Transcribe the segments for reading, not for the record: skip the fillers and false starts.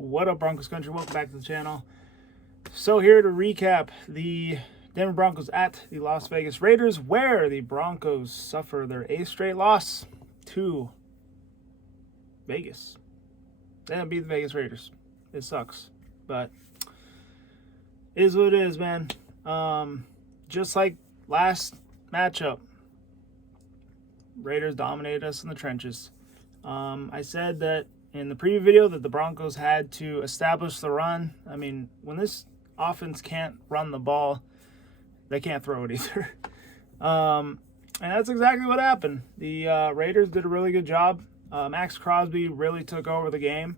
What up, Broncos country? Welcome back to the channel. So here to recap the Denver Broncos at the Las Vegas Raiders, where the Broncos suffer their 8th straight loss to Vegas. They didn't beat the Vegas Raiders. It sucks, but it is what it is, man. Just like last matchup, Raiders dominated us in the trenches. I said that in the preview video that the Broncos had to establish the run. I mean, when this offense can't run the ball, they can't throw it either. And that's exactly what happened. The Raiders did a really good job. Max Crosby really took over the game.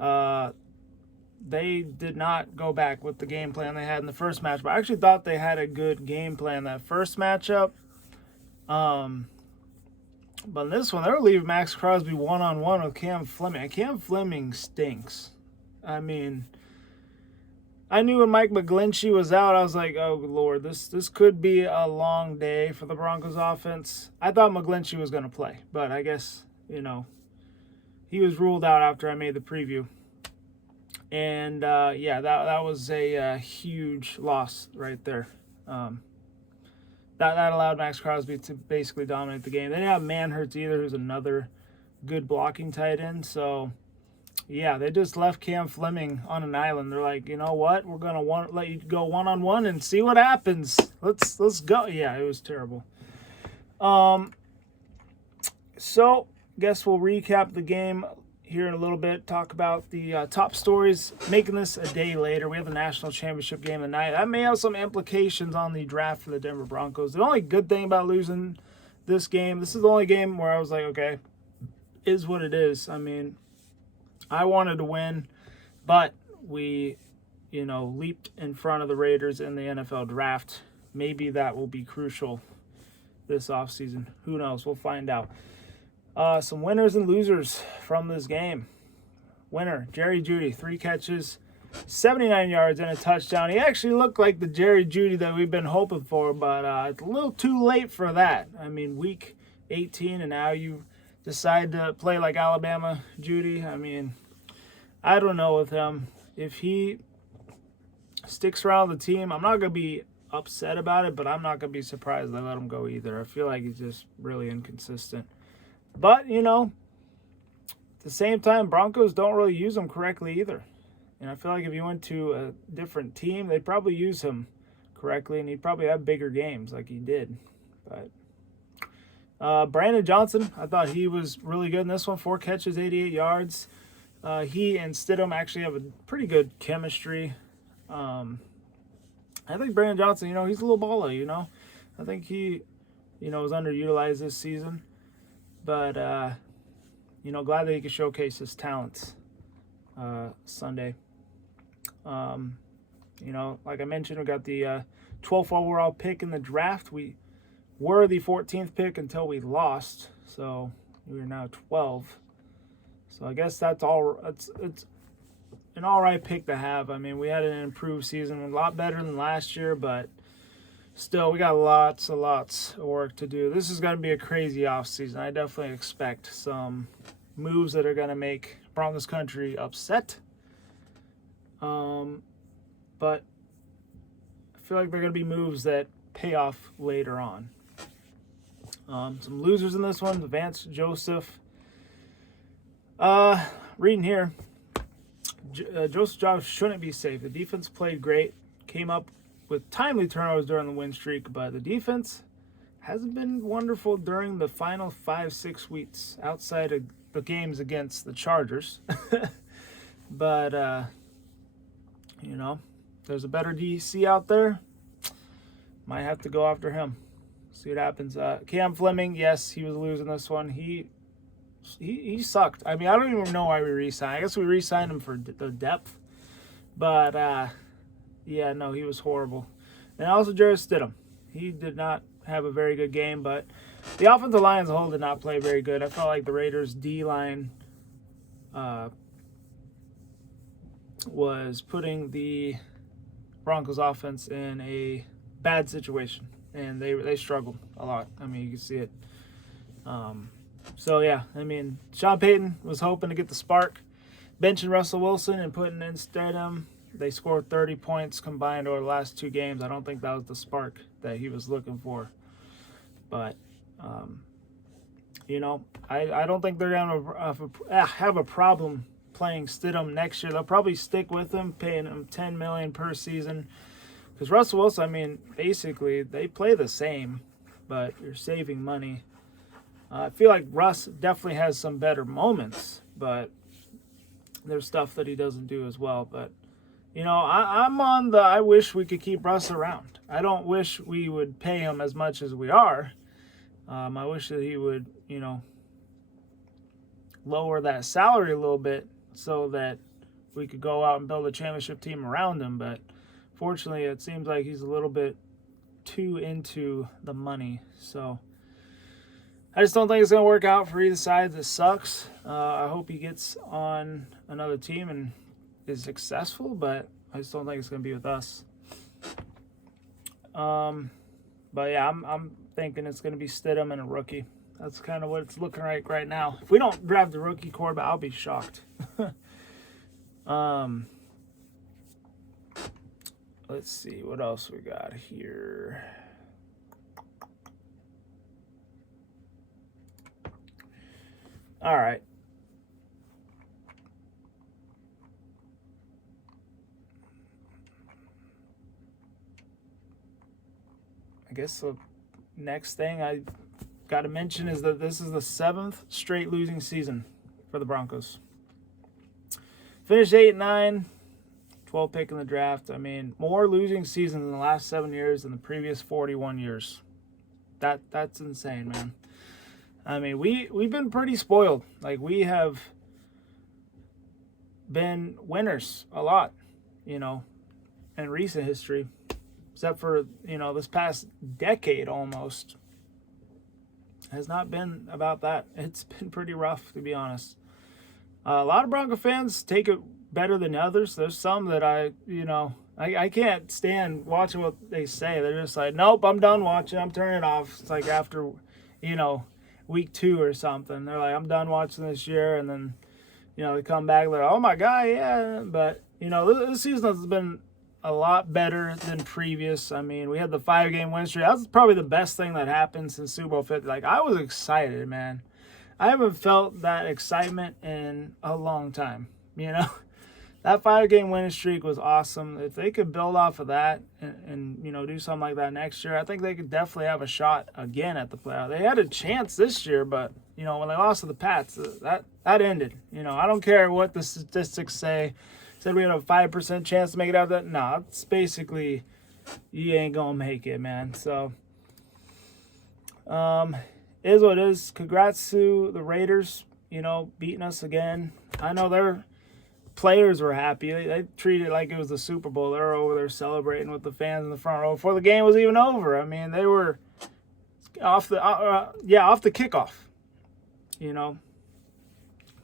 They did not go back with the game plan they had in the first match, but I actually thought they had a good game plan that first matchup. But in this one, they're leaving Max Crosby one-on-one with Cam Fleming. And Cam Fleming stinks. I mean, I knew when Mike McGlinchey was out, I was like, oh, Lord, this could be a long day for the Broncos offense. I thought McGlinchey was going to play, but I guess, he was ruled out after I made the preview. And, yeah, that was a huge loss right there. That allowed Max Crosby to basically dominate the game. They didn't have Manhurts either, who's another good blocking tight end. So, yeah, they just left Cam Fleming on an island. They're like, you know what? We're going to let you go one-on-one and see what happens. Let's go. Yeah, it was terrible. So, guess we'll recap the game here in a little bit, talk about the top stories making this a day later. We have the national championship game tonight. That may have some implications on the draft for the Denver Broncos. The only good thing about losing this game, this is the only game where I was like, okay, is what it is. I mean, I wanted to win, but we, leaped in front of the Raiders in the NFL draft. Maybe that will be crucial this offseason. Who knows? We'll find out. Some winners and losers from this game. Winner, Jerry Jeudy, 3 catches, 79 yards, and a touchdown. He actually looked like the Jerry Jeudy that we've been hoping for, but it's a little too late for that. I mean, week 18, and now you decide to play like Alabama Jeudy. I mean, I don't know with him. If he sticks around the team, I'm not going to be upset about it, but I'm not going to be surprised they let him go either. I feel like he's just really inconsistent. But, at the same time, Broncos don't really use him correctly either. And I feel like if he went to a different team, they'd probably use him correctly, and he'd probably have bigger games like he did. But Brandon Johnson, I thought he was really good in this one. 4 catches, 88 yards. He and Stidham actually have a pretty good chemistry. I think Brandon Johnson, he's a little baller, I think he, was underutilized this season. But, glad that he could showcase his talents Sunday. Like I mentioned, we got the 12th overall pick in the draft. We were the 14th pick until we lost, so we are now 12. So I guess that's all. It's an all right pick to have. I mean, we had an improved season, a lot better than last year, but still, we got lots of work to do. This is going to be a crazy offseason. I definitely expect some moves that are going to make Broncos country upset. But I feel like they're going to be moves that pay off later on. Some losers in this one. Vance Joseph. Reading here. Joseph's job shouldn't be safe. The defense played great. Came up with timely turnovers during the win streak, but the defense hasn't been wonderful during the final 5-6 weeks outside of the games against the Chargers. But, there's a better DC out there. Might have to go after him. See what happens. Cam Fleming, yes, he was losing this one. He sucked. I mean, I don't even know why we re-signed. I guess we re-signed him for the depth. But, yeah, no, he was horrible. And also Jarrett Stidham. He did not have a very good game, but the offensive line as a whole did not play very good. I felt like the Raiders' D-line was putting the Broncos offense in a bad situation, and they struggled a lot. I mean, you can see it. So, yeah, I mean, Sean Payton was hoping to get the spark benching Russell Wilson and putting in Stidham. They scored 30 points combined over the last 2 games. I don't think that was the spark that he was looking for. But, I don't think they're going to have a problem playing Stidham next year. They'll probably stick with him, paying him $10 million per season. Because Russell Wilson, basically, they play the same, but you're saving money. I feel like Russ definitely has some better moments, but there's stuff that he doesn't do as well. But, I'm on the I wish we could keep Russ around. I don't wish we would pay him as much as we are. I wish that he would, lower that salary a little bit so that we could go out and build a championship team around him. But fortunately, it seems like he's a little bit too into the money. So I just don't think it's going to work out for either side. This sucks. I hope he gets on another team and is successful, but I just don't think it's going to be with us. But yeah, I'm thinking it's going to be Stidham and a rookie. That's kind of what it's looking like right now. If we don't draft the rookie quarterback, I'll be shocked. Let's see what else we got here. All right. I guess the next thing I got to mention is that this is the 7th straight losing season for the Broncos. Finished 8-9, 12 pick in the draft. More losing seasons in the last 7 years than the previous 41 years. That's insane, man. We've been pretty spoiled. Like, we have been winners a lot, in recent history. Except for, this past decade almost. Has not been about that. It's been pretty rough, to be honest. A lot of Bronco fans take it better than others. There's some that I can't stand watching what they say. They're just like, nope, I'm done watching. I'm turning it off. It's like after, week 2 or something. They're like, I'm done watching this year. And then, they come back. They're like, oh, my God, yeah. But, this season has been a lot better than previous. We had the 5-game win streak. That was probably the best thing that happened since Super Bowl 50. Like, I was excited, man. I haven't felt that excitement in a long time, That 5-game winning streak was awesome. If they could build off of that and do something like that next year, I think they could definitely have a shot again at the playoff. They had a chance this year, but, when they lost to the Pats, that ended. I don't care what the statistics say. Said we had a 5% chance to make it out of that. No, it's basically you ain't going to make it, man. So, is what it is. Congrats to the Raiders, beating us again. I know their players were happy. They treated it like it was the Super Bowl. They were over there celebrating with the fans in the front row before the game was even over. They were off the kickoff,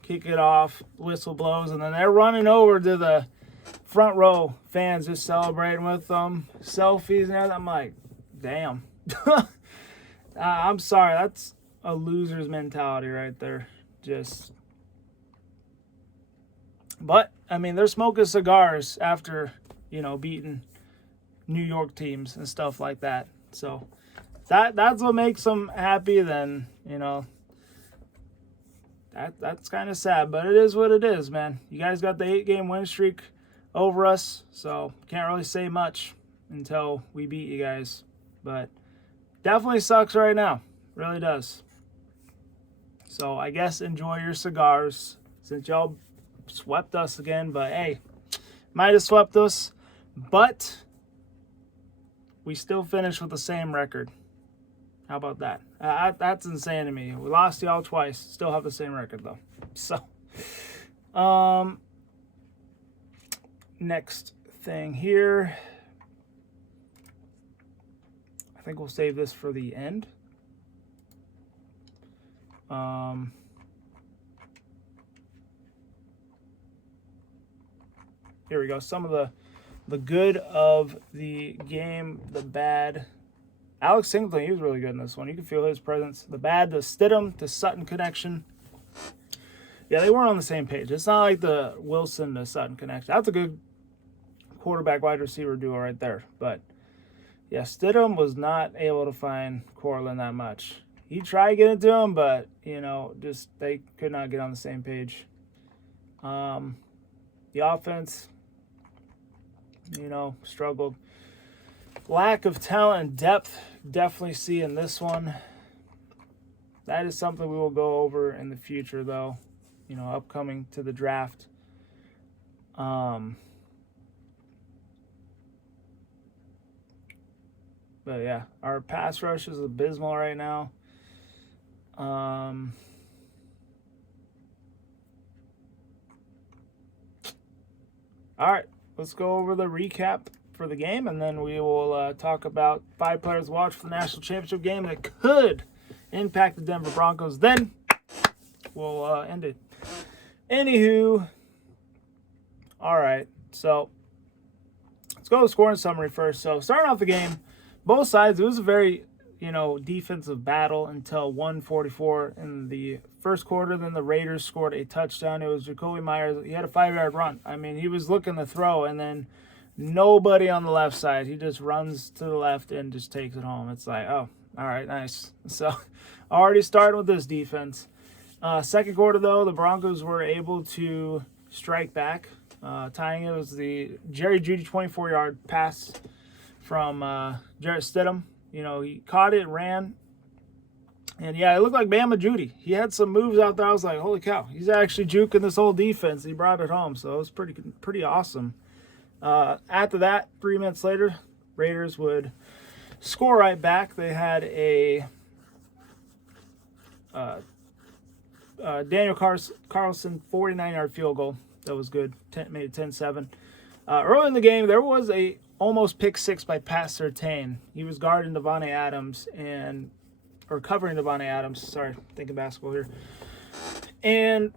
Kick it off, whistle blows, and then they're running over to the front row fans just celebrating with them, selfies and everything. I'm like, damn. I'm sorry, that's a loser's mentality right there. But they're smoking cigars after, beating New York teams and stuff like that. So that's what makes them happy. Then, That's kind of sad, but it is what it is, man. You guys got the 8-game win streak over us, so can't really say much until we beat you guys. But definitely sucks right now. Really does. So I guess enjoy your cigars since y'all swept us again. But hey, might have swept us, but we still finished with the same record. How about that? That's insane to me. We lost y'all twice. Still have the same record, though. So, next thing here. I think we'll save this for the end. Here we go. Some of the good of the game, the bad. Alex Singleton, he was really good in this one. You can feel his presence. The bad, the Stidham to Sutton connection. Yeah, they weren't on the same page. It's not like the Wilson to Sutton connection. That's a good quarterback wide receiver duo right there. But yeah, Stidham was not able to find Cortland that much. He tried getting to him, but just they could not get on the same page. The offense, struggled. Lack of talent and depth, definitely see in this one. That is something we will go over in the future, though. Upcoming to the draft. But yeah, our pass rush is abysmal right now. All right, let's go over the recap for the game, and then we will talk about 5 players to watch for the national championship game that could impact the Denver Broncos. Then we'll end it. Anywho, all right, so let's go to the scoring summary first. So starting off the game, both sides, it was a very defensive battle until 1:44 in the first quarter. Then the Raiders scored a touchdown. It was Jacoby Myers. He had a 5-yard run. I mean, he was looking to throw, and then nobody on the left side. He just runs to the left and just takes it home. It's like, oh, all right, nice. So already starting with this defense. Second quarter, though, the Broncos were able to strike back. Tying it was the Jerry Jeudy 24-yard pass from Jarrett Stidham. He caught it, ran, and yeah, it looked like Bama Jeudy. He had some moves out there. I was like, holy cow, he's actually juking this whole defense. He brought it home, so it was pretty awesome. After that, 3 minutes later, Raiders would score right back. They had a Daniel Carlson 49-yard field goal. That was good. Made it 10-7. Early in the game, there was a almost pick 6 by Pat Surtain. He was guarding Devontae Adams or covering Devontae Adams. Sorry, thinking basketball here. And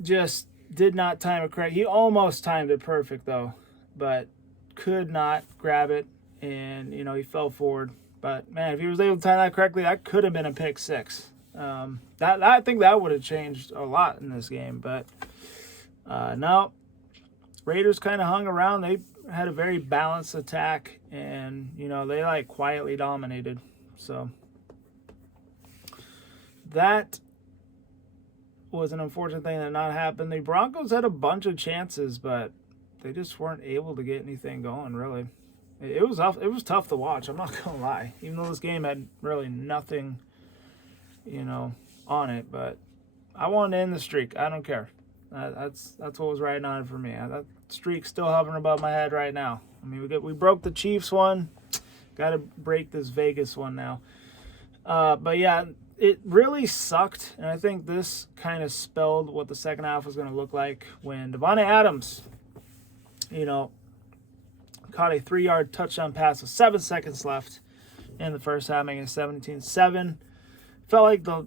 just did not time it correct. He almost timed it perfect, though, but could not grab it, and, he fell forward. But, man, if he was able to time that correctly, that could have been a pick 6. I think that would have changed a lot in this game, but no. Raiders kind of hung around. They had a very balanced attack, and, they, quietly dominated. So that was an unfortunate thing that not happened. The Broncos had a bunch of chances, but they just weren't able to get anything going, really. It was tough to watch, I'm not going to lie. Even though this game had really nothing, on it. But I wanted to end the streak. I don't care. That's what was riding on it for me. That streak's still hovering above my head right now. I mean, we broke the Chiefs one. Got to break this Vegas one now. But yeah, it really sucked, and I think this kind of spelled what the second half was going to look like when Devontae Adams, caught a 3-yard touchdown pass with 7 seconds left in the first half, making it 17-7. Felt like the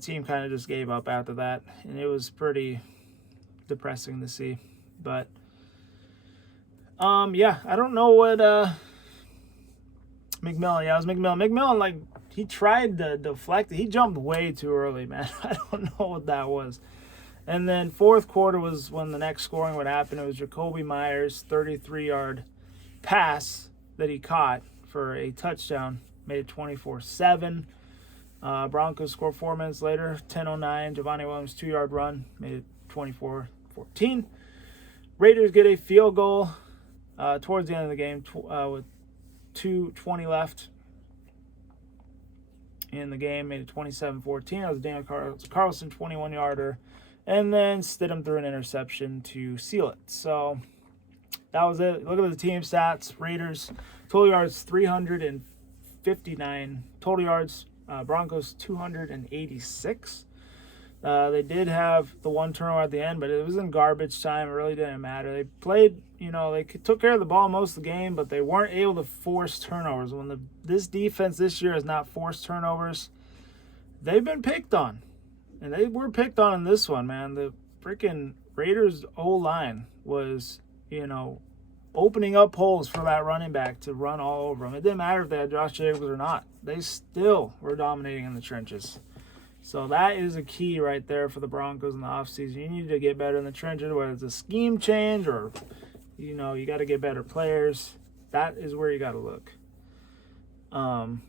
team kind of just gave up after that, and it was pretty depressing to see. But yeah, I don't know what McMillan. Yeah, it was McMillan. McMillan, he tried to deflect it. He jumped way too early, man. I don't know what that was. And then fourth quarter was when the next scoring would happen. It was Jacoby Myers' 33-yard pass that he caught for a touchdown, made it 24-7. Broncos scored 4 minutes later, 10:09. Javonte Williams' 2-yard run made it 24-14. Raiders get a field goal towards the end of the game with 2:20 left in the game, made it 27-14. That was Daniel Carlson 21-yarder, and then Stidham threw an interception to seal it. So that was it. Look at the team stats. Raiders total yards 359 total yards. Broncos 286. They did have the one turnover at the end, but it was in garbage time. It really didn't matter. They played, they took care of the ball most of the game, but they weren't able to force turnovers. When this defense this year has not forced turnovers, they've been picked on. And they were picked on in this one, man. The freaking Raiders O-line was, opening up holes for that running back to run all over them. It didn't matter if they had Josh Jacobs or not. They still were dominating in the trenches. So that is a key right there for the Broncos in the offseason. You need to get better in the trenches, whether it's a scheme change or, you got to get better players. That is where you got to look.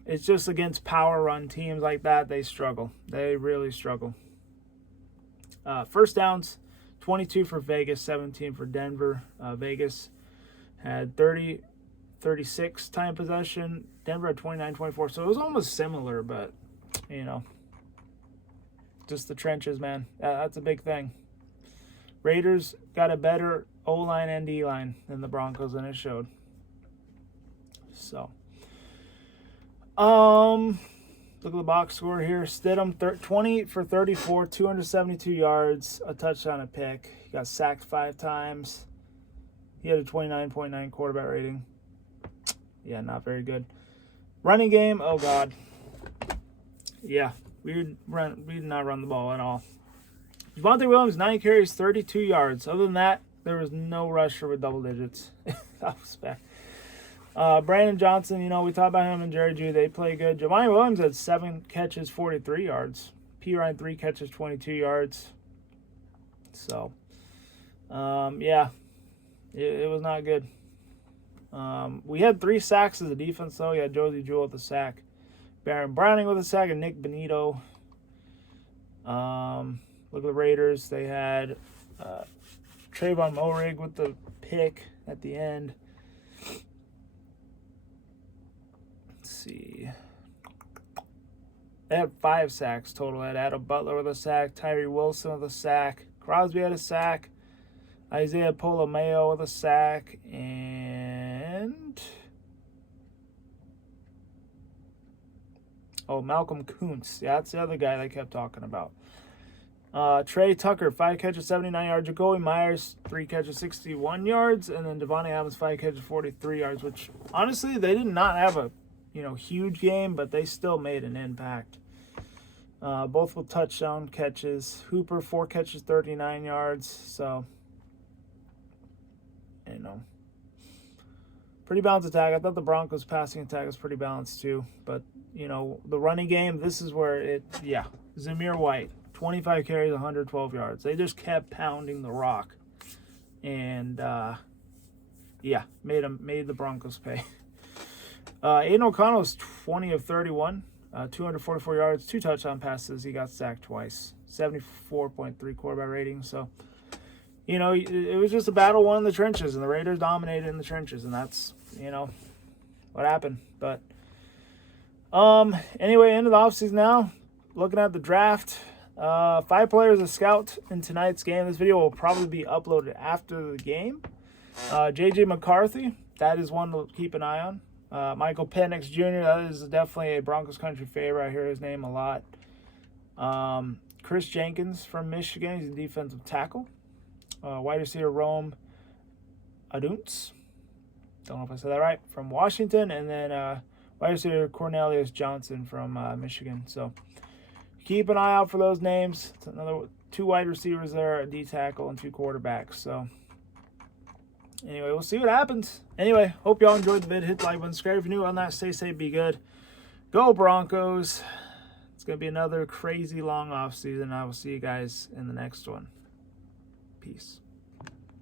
It's just against power run teams like that, they struggle. They really struggle. First downs, 22 for Vegas, 17 for Denver. Vegas had 36 time possession. Denver had 29-24. So it was almost similar, but, just the trenches, man. That's a big thing. Raiders got a better O-line and D-line than the Broncos, and it showed. So, look at the box score here. Stidham, 20 for 34, 272 yards, a touchdown, a pick. He got sacked 5 times. He had a 29.9 quarterback rating. Yeah, not very good. Running game, oh, God. Yeah, we did not run the ball at all. Javonte Williams, 9 carries, 32 yards. Other than that, there was no rusher with double digits. That was bad. Brandon Johnson, we talked about him and Jerry Jew. They play good. Javonte Williams had 7 catches, 43 yards. P. Ryan, 3 catches, 22 yards. So, yeah, it was not good. We had 3 sacks as a defense, though. We had Josie Jewell with a sack, Baron Browning with a sack, and Nick Benito. Look at the Raiders. They had Trayvon Moehrig with the pick at the end. Let's see. They had 5 sacks total. They had Adam Butler with a sack, Tyree Wilson with a sack, Crosby had a sack, Isaiah Polamayo with a sack, and Malcolm Kuntz. Yeah, that's the other guy they kept talking about. Trey Tucker, 5 catches, 79 yards. Jacoby Myers, 3 catches, 61 yards. And then Devontae Adams, 5 catches, 43 yards, which honestly, they did not have a huge game, but they still made an impact. Both with touchdown catches. Hooper, 4 catches, 39 yards. So, pretty balanced attack. I thought the Broncos' passing attack was pretty balanced too. But, the running game, this is where Zamir White, 25 carries, 112 yards. They just kept pounding the rock. And, made the Broncos pay. Aiden O'Connell was 20 of 31, 244 yards, 2 touchdown passes. He got sacked twice, 74.3 quarterback rating. So, it was just a battle won in the trenches, and the Raiders dominated in the trenches, and that's, what happened. But, anyway, end of the offseason now. Looking at the draft, 5 players to scout in tonight's game. This video will probably be uploaded after the game. J.J. McCarthy, that is one to keep an eye on. Michael Penix Jr., that is definitely a Broncos country favorite. I hear his name a lot. Chris Jenkins from Michigan, he's a defensive tackle. Wide receiver Rome Odunze, don't know if I said that right, from Washington. And then wide receiver Cornelius Johnson from Michigan. So keep an eye out for those names. It's another 2 wide receivers there, a D tackle, and 2 quarterbacks. So anyway, we'll see what happens. Anyway, hope y'all enjoyed the vid. Hit the like button, subscribe if you're new on that. Stay safe, be good. Go Broncos. It's going to be another crazy long off season. I will see you guys in the next one. Peace.